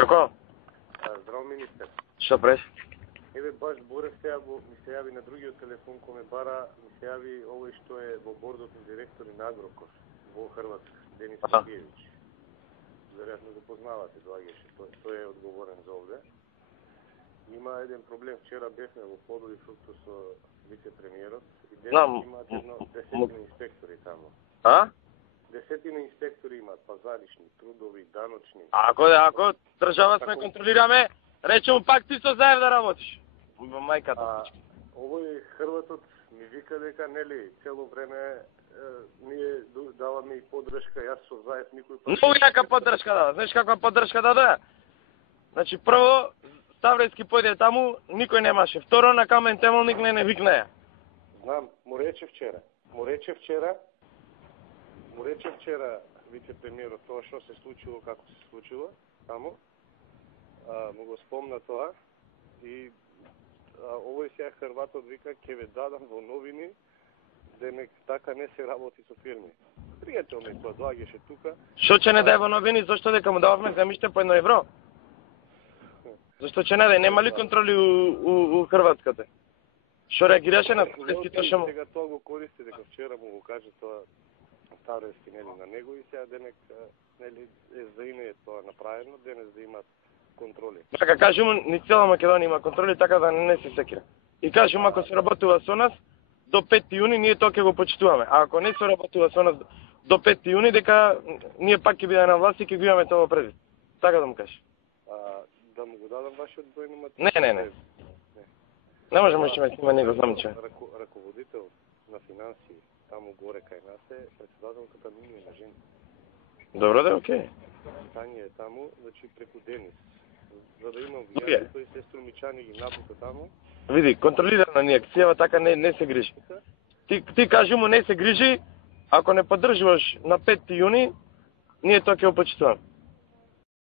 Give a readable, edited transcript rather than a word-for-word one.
Чоко? Здраво, министер. Што преш? Еве, баш Борев сега ми се јави на другиот телефон кој ме бара, ми се јави овој што е во бордот на директори на Агрокор во Хрватска, Денис Сергеевич. Веројатно го познавате, доаѓаше, тој е одговорен за овде. Има еден проблем, вчера бевме во Подови фрукто со вице-премиерот и денес имаат едно 10 инспектори таму. А? 10 инспектори имаат, пазаришни, трудови, даночни. Ако држава сме контролираме, рече му пак ти со заев да работиш. Мајката. Овој Хрватот ми вика дека, нели, цело време ние даваме и поддршка, јас со заев никој пат... Многу јака поддршка дава. Знаеш каква поддршка даде? Значи, прво, Ставрејски појде таму, никој немаше. Второ, на Камен Темелник не викнеја. Знам, му рече вчера вице-премиерот тоа што се случило, како се случило таму. Му го спомна тоа и овој сега Хрватот вика ќе ве дадам во новини денек така не се работи со фирми. Пријател ми тоа доаѓаше тука. Што ќе не дај во новини, зашто дека му дававме земјиште по 1 евро? Зашто ќе не дај, нема ли контроли у Хрватската? Што реагираше на Ставрејски што му? Сега тоа го користи дека вчера му го каже тоа Ставрејски нели на него и сега денек нели е за име тоа направено, денес да имат контроли. Така кажи му, ни цела Македонија има контроли, така да не се секира. И кажи му, ако се работува со нас, до 5 јуни ние тоа ќе го почитуваме. А ако не се работува со нас до 5 јуни, дека ние пак ќе бидеме на власт и ќе го имаме тоа предвид. Така да му кажеш. Да му го дадам вашиот број номер? Не. Не можеме што ме снима него, знам че. Раководител на финансии, таму горе кај нас е председателката Мини на жени. Добро да, окей. Тања е таму, значи преку Денис. За да имам влијание, тој се струмичани ги напука таму. Види, контролирана ни акцијава, така не се грижи. Ти кажи му не се грижи, ако не поддржуваш на 5 јуни, ние тоа ќе го почитуваме.